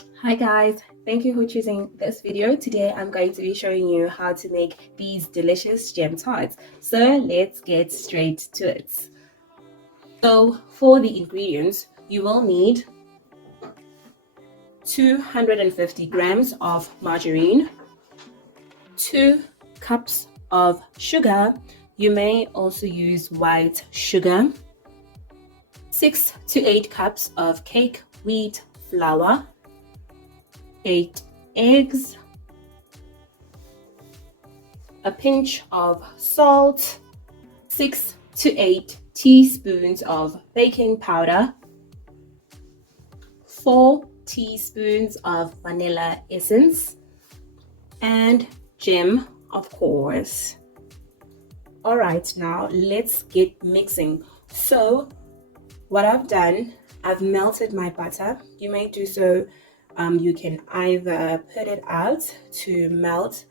Hi guys, thank you for choosing this video. Today I'm going to be showing you how to make these delicious gem tarts. So let's get straight to it. So for the ingredients, you will need 250 grams of margarine, 2 cups of sugar. You may also use white sugar, 6 to 8 cups of cake wheat flour, 8 eggs, a pinch of salt, 6 to 8 teaspoons of baking powder, 4 teaspoons of vanilla essence, and gem, of course. All right, now let's get mixing. So what I've done, I've melted my butter. You may do so. You can either put it out to melt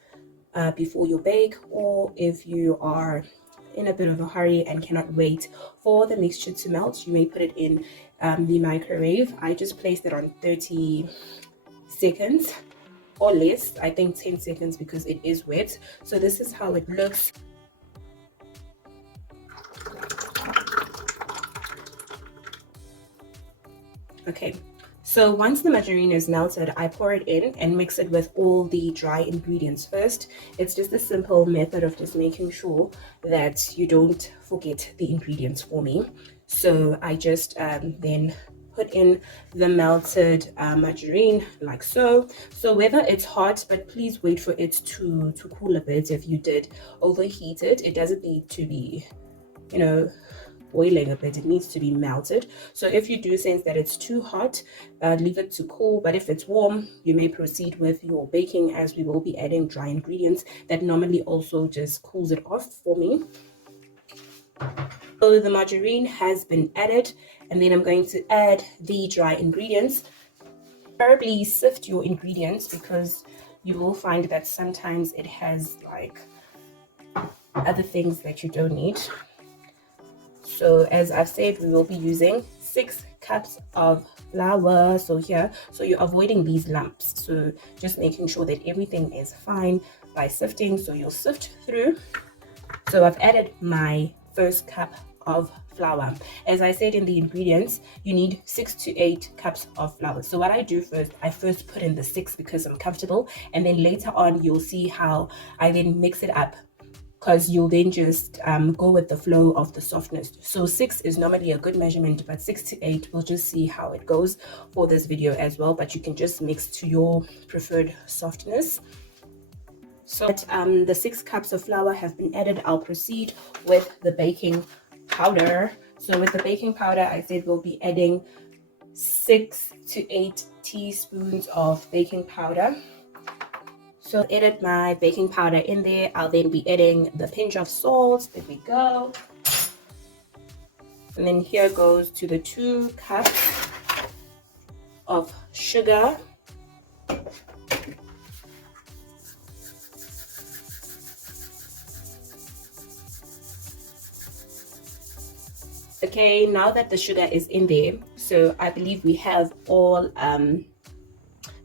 before you bake, or if you are in a bit of a hurry and cannot wait for the mixture to melt, you may put it in the microwave. I just placed it on 30 seconds or less, I think 10 seconds, because it is wet. So this is how it looks. Okay, so once the margarine is melted, I pour it in and mix it with all the dry ingredients first. It's just a simple method of just making sure that you don't forget the ingredients for me. So I just then put in the melted margarine like so. So whether it's hot, but please wait for it to cool a bit. If you did overheat it, it doesn't need to be, boiling a bit. It needs to be melted. So if you do sense that it's too hot, leave it to cool. But if it's warm, you may proceed with your baking, as we will be adding dry ingredients that normally also just cools it off for me. So the margarine has been added, and then I'm going to add the dry ingredients. Preferably sift your ingredients, because you will find that sometimes it has like other things that you don't need. So as I've said, we will be using 6 cups of flour. So you're avoiding these lumps. So just making sure that everything is fine by sifting. So you'll sift through. So I've added my first cup of flour. As I said in the ingredients, you need 6 to 8 cups of flour. So what I do first, I first put in the 6 because I'm comfortable, and then later on you'll see how I then mix it up, because you'll then just go with the flow of the softness. So 6 is normally a good measurement, but 6 to 8, we'll just see how it goes for this video as well. But you can just mix to your preferred softness. So the 6 cups of flour have been added. I'll proceed with the baking powder. So with the baking powder, I said we'll be adding 6 to 8 teaspoons of baking powder. So added my baking powder in there. I'll then be adding the pinch of salt. There we go. And then here goes to the 2 cups of sugar. Okay, now that the sugar is in there, so I believe we have all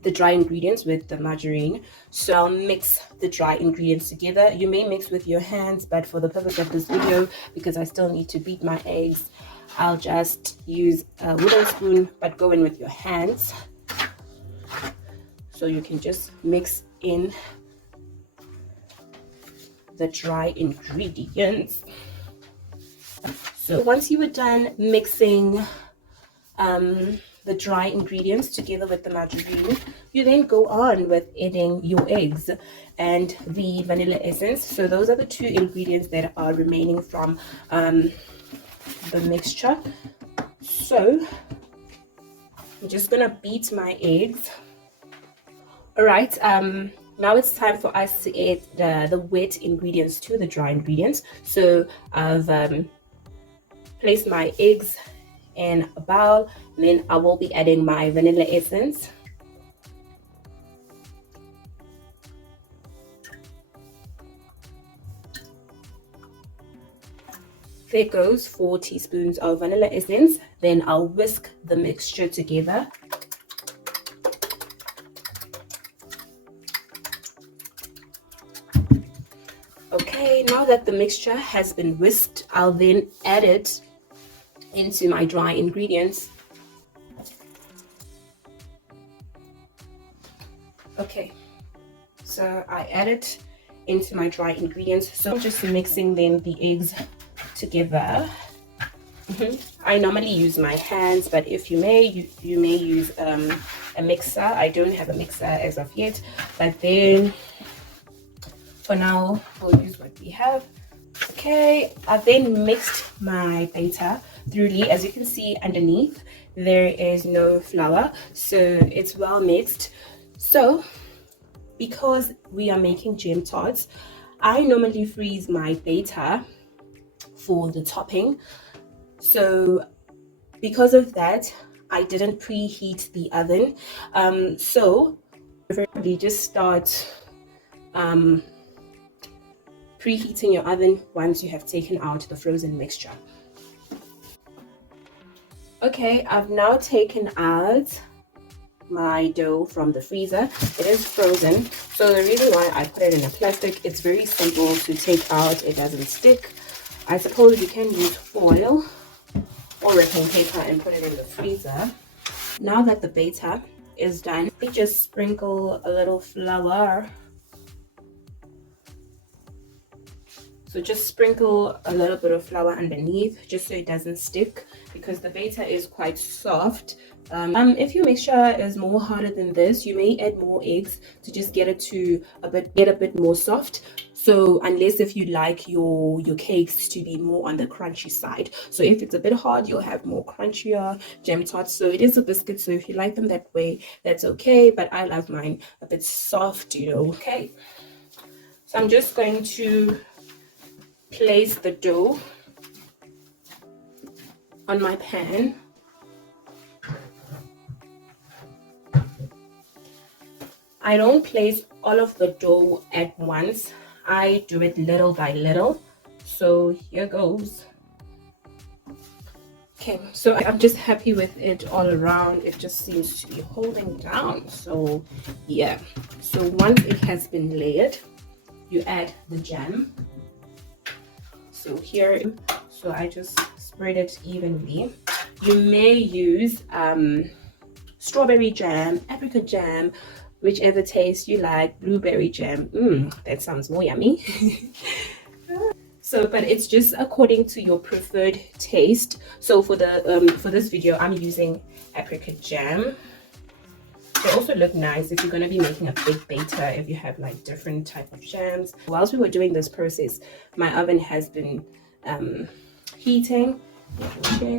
the dry ingredients with the margarine. So I'll mix the dry ingredients together. You may mix with your hands, but for the purpose of this video, because I still need to beat my eggs, I'll just use a wooden spoon, but go in with your hands. So you can just mix in the dry ingredients. So once you are done mixing the dry ingredients together with the margarine, you then go on with adding your eggs and the vanilla essence. So those are the 2 ingredients that are remaining from the mixture. So I'm just gonna beat my eggs. All right, now it's time for us to add the wet ingredients to the dry ingredients. So I've placed my eggs in a bowl, and then I will be adding my vanilla essence. There goes 4 teaspoons of vanilla essence. Then I'll whisk the mixture together. Okay, now that the mixture has been whisked, I'll then add it into my dry ingredients. Okay, so I add it into my dry ingredients. So I'm just mixing then the eggs together. I normally use my hands, but if you may, you may use a mixer. I don't have a mixer as of yet, but then for now we'll use what we have. Okay, I've then mixed my batter thoroughly. As you can see underneath, there is no flour, so it's well mixed. So because we are making gem tarts, I normally freeze my batter for the topping. So because of that, I didn't preheat the oven. So preferably just start preheating your oven once you have taken out the frozen mixture. Okay, I've now taken out my dough from the freezer. It is frozen, so the reason why I put it in a plastic, it's very simple to take out. It doesn't stick. I suppose you can use foil or wrapping paper and put it in the freezer. Now that the batter is done, we just sprinkle a little flour. So just sprinkle a little bit of flour underneath just so it doesn't stick, because the batter is quite soft. If your mixture is more harder than this, you may add more eggs to just get it to get a bit more soft. So unless if you like your cakes to be more on the crunchy side. So if it's a bit hard, you'll have more crunchier gem tarts. So it is a biscuit, so if you like them that way, that's okay, but I love mine a bit soft, you know. Okay, so I'm just going to place the dough on my pan. I don't place all of the dough at once. I do it little by little. So here goes. Okay, so I'm just happy with it all around. It just seems to be holding down. So yeah, so once it has been layered, you add the jam. So here, so I just spread it evenly. You may use strawberry jam, apricot jam, whichever taste you like, blueberry jam. That sounds more yummy. So, but it's just according to your preferred taste. So for the for this video, I'm using apricot jam. They also look nice if you're going to be making a big batter, if you have like different type of jams. Whilst we were doing this process, my oven has been heating.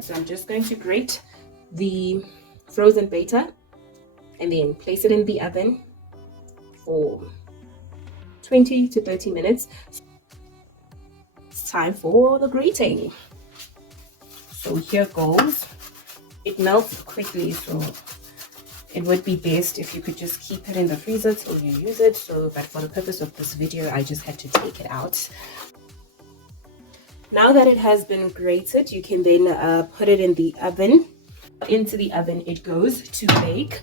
So I'm just going to grate the frozen batter and then place it in the oven for 20 to 30 minutes. It's time for the grating. So here goes. It melts quickly, so it would be best if you could just keep it in the freezer till you use it. So, but for the purpose of this video, I just had to take it out. Now that it has been grated, you can then put it in the oven. Into the oven it goes to bake.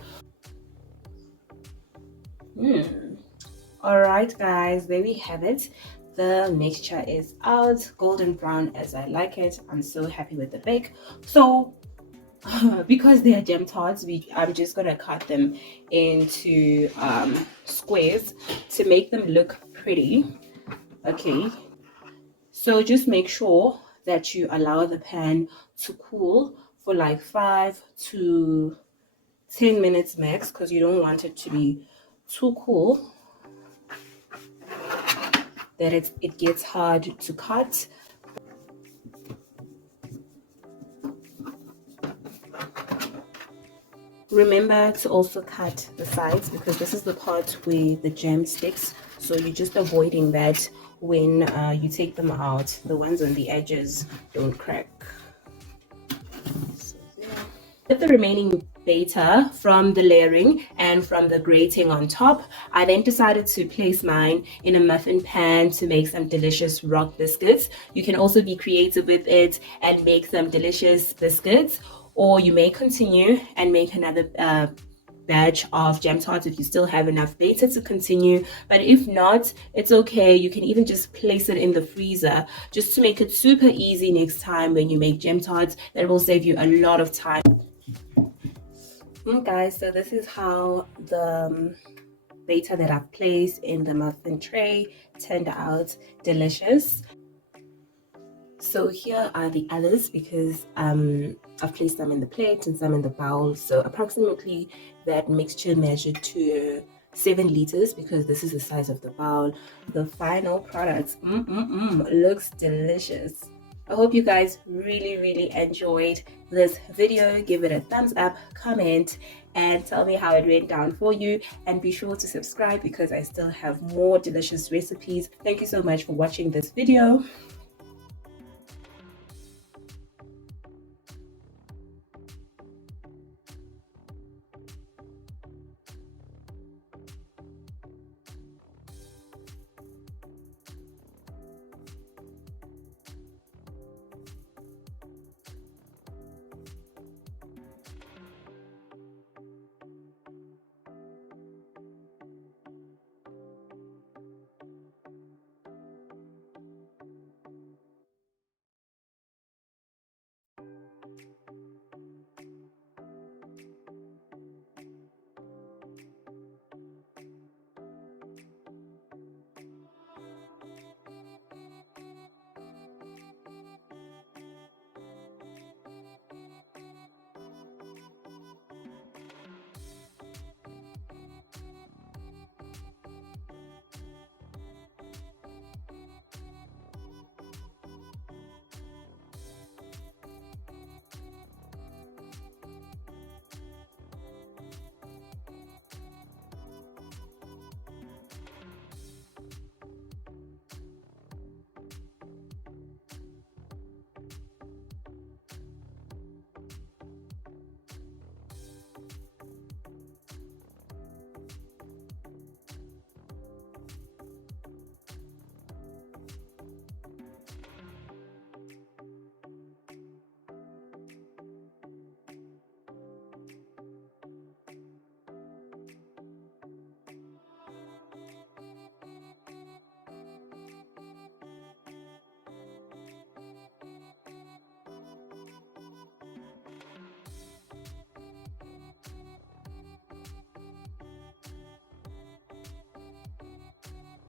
All right, guys, there we have it. The mixture is out, golden brown as I like it. I'm so happy with the bake. So because they are gem tarts, I'm just gonna cut them into squares to make them look pretty. Okay, so just make sure that you allow the pan to cool for like 5 to 10 minutes max, because you don't want it to be too cool that it gets hard to cut. Remember to also cut the sides, because this is the part where the jam sticks, so you're just avoiding that when you take them out. The ones on the edges don't crack. So with the remaining batter from the layering and from the grating on top, I then decided to place mine in a muffin pan to make some delicious rock biscuits. You can also be creative with it and make some delicious biscuits, or you may continue and make another batch of jam tarts if you still have enough batter to continue. But if not, it's okay. You can even just place it in the freezer just to make it super easy next time when you make jam tarts. That will save you a lot of time. Guys, so this is how the batter that I've placed in the muffin tray turned out. Delicious. So here are the others, because I've placed some in the plate and some in the bowl. So approximately that mixture measured to 7 liters, because this is the size of the bowl. The final product looks delicious. I hope you guys really enjoyed this video. Give it a thumbs up, comment, and tell me how it went down for you. And be sure to subscribe, because I still have more delicious recipes. Thank you so much for watching this video.